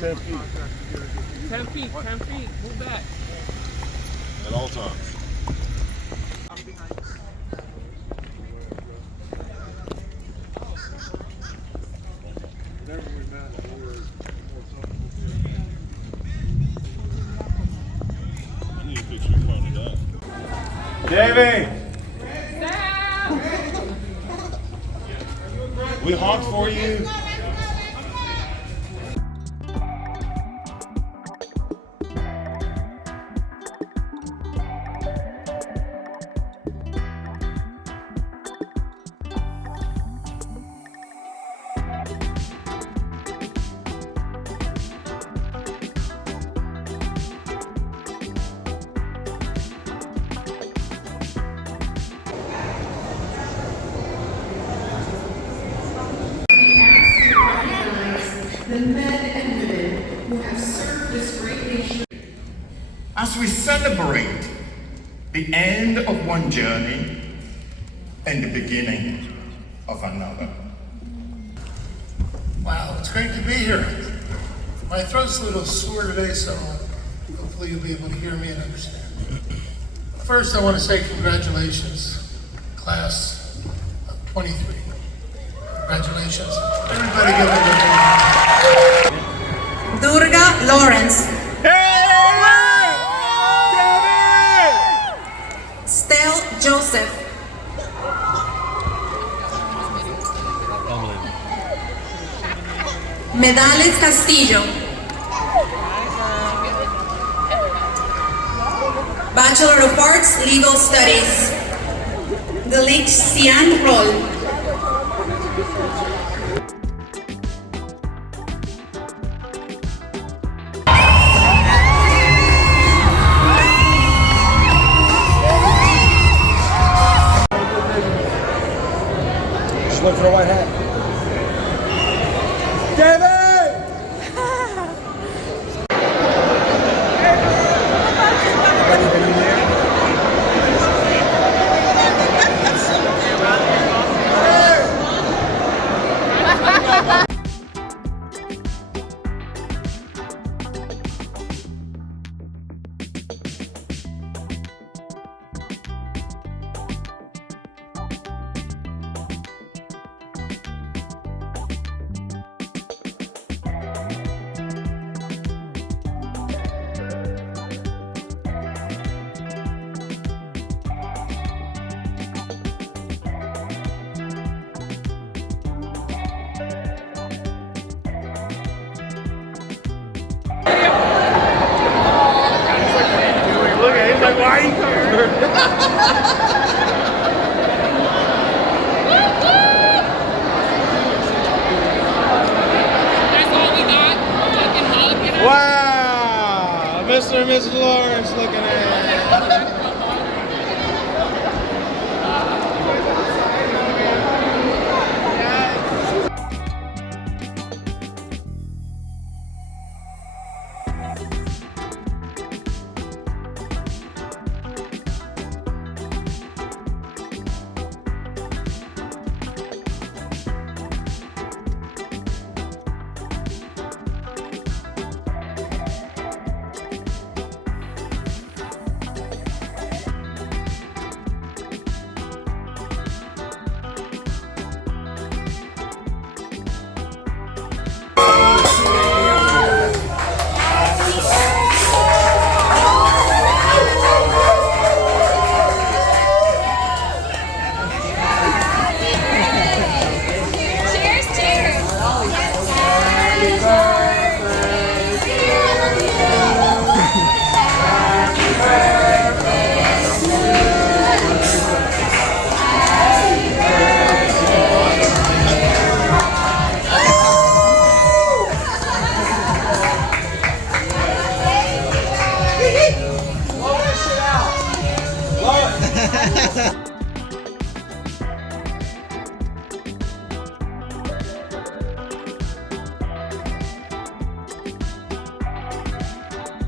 Ten feet. 10 feet, 10 feet, move back. At all times. I need a picture of fun of that. Davey! We honked for you. The men and women who have served this great nation. As we celebrate the end of one journey and the beginning of another. Wow, it's great to be here. My throat's a little sore today, so hopefully you'll be able to hear me and understand. First, I want to say congratulations, class of 23. Congratulations. Everybody give it a hand. Durga Lawrence. Stel Joseph. Medales Castillo. Bachelor of Arts, Legal Studies. Delician Roll. Look for a white hat. David! Look at him, he's like, why are you coming here? That's all we got. Fucking hug, you know? Wow! Mr. and Mrs. Lawrence.